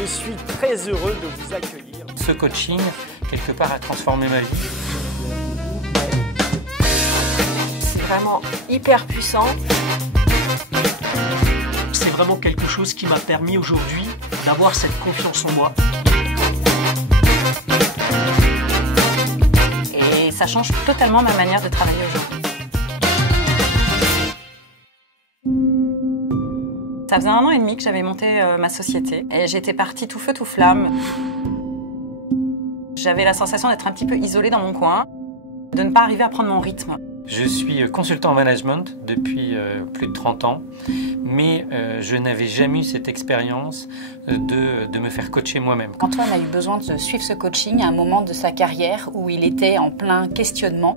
Je suis très heureux de vous accueillir. Ce coaching, quelque part, a transformé ma vie. C'est vraiment hyper puissant. C'est vraiment quelque chose qui m'a permis aujourd'hui d'avoir cette confiance en moi. Et ça change totalement ma manière de travailler aujourd'hui. Ça faisait 1 an et demi que j'avais monté ma société et j'étais partie tout feu tout flamme. J'avais la sensation d'être un petit peu isolée dans mon coin, de ne pas arriver à prendre mon rythme. Je suis consultant en management depuis plus de 30 ans, mais je n'avais jamais eu cette expérience de me faire coacher moi-même. Antoine a eu besoin de suivre ce coaching à un moment de sa carrière où il était en plein questionnement.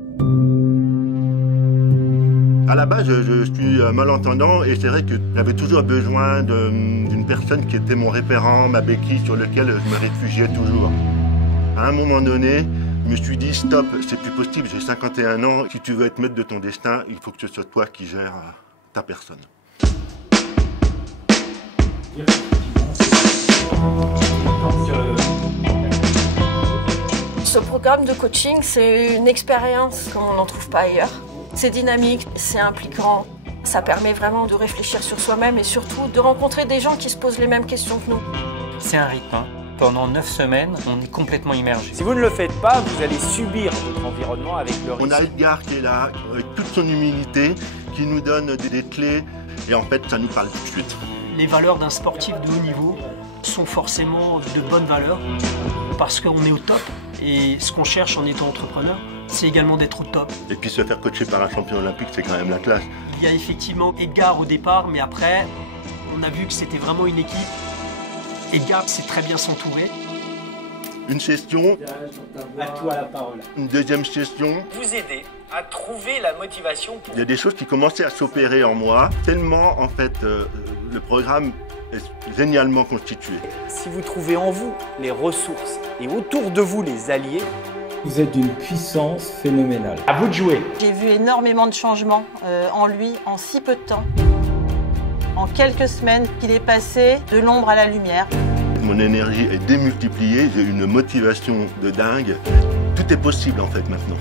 À la base, je suis malentendant et c'est vrai que j'avais toujours besoin d'une personne qui était mon référent, ma béquille sur laquelle je me réfugiais toujours. À un moment donné, je me suis dit stop, c'est plus possible, j'ai 51 ans, si tu veux être maître de ton destin, il faut que ce soit toi qui gères ta personne. Ce programme de coaching, c'est une expérience comme on n'en trouve pas ailleurs. C'est dynamique, c'est impliquant, ça permet vraiment de réfléchir sur soi-même et surtout de rencontrer des gens qui se posent les mêmes questions que nous. C'est un rythme. Pendant 9 semaines, on est complètement immergé. Si vous ne le faites pas, vous allez subir votre environnement avec le risque. On a Edgar qui est là, avec toute son humilité, qui nous donne des clés et en fait, ça nous parle tout de suite. Les valeurs d'un sportif de haut niveau sont forcément de bonnes valeurs parce qu'on est au top et ce qu'on cherche en étant entrepreneur, c'est également d'être au top. Et puis se faire coacher par un champion olympique, c'est quand même la classe. Il y a effectivement Edgar au départ, mais après, on a vu que c'était vraiment une équipe. Edgar sait très bien s'entourer. Une session, À toi la parole. une deuxième session. Vous aider à trouver la motivation pour... Il y a des choses qui commençaient à s'opérer en moi, tellement en fait le programme est génialement constitué. Si vous trouvez en vous les ressources et autour de vous les alliés, vous êtes d'une puissance phénoménale. à vous de jouer. J'ai vu énormément de changements en lui en si peu de temps. En quelques semaines, il est passé de l'ombre à la lumière. Mon énergie est démultipliée, j'ai une motivation de dingue. Tout est possible en fait maintenant.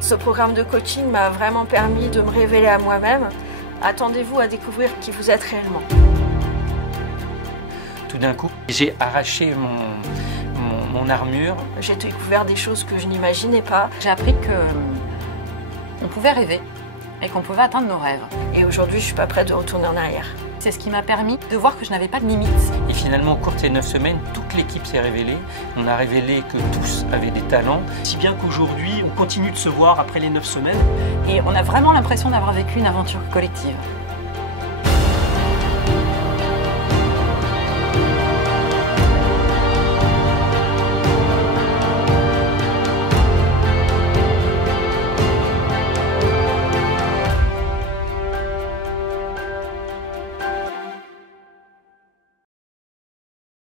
Ce programme de coaching m'a vraiment permis de me révéler à moi-même. Attendez-vous à découvrir qui vous êtes réellement. Tout d'un coup, j'ai arraché mon armure. J'ai découvert des choses que je n'imaginais pas. J'ai appris qu'on pouvait rêver et qu'on pouvait atteindre nos rêves. Et aujourd'hui, je suis pas prête de retourner en arrière. C'est ce qui m'a permis de voir que je n'avais pas de limites. Et finalement, au cours de ces 9 semaines, toute l'équipe s'est révélée. On a révélé que tous avaient des talents. Si bien qu'aujourd'hui, on continue de se voir après les 9 semaines. Et on a vraiment l'impression d'avoir vécu une aventure collective.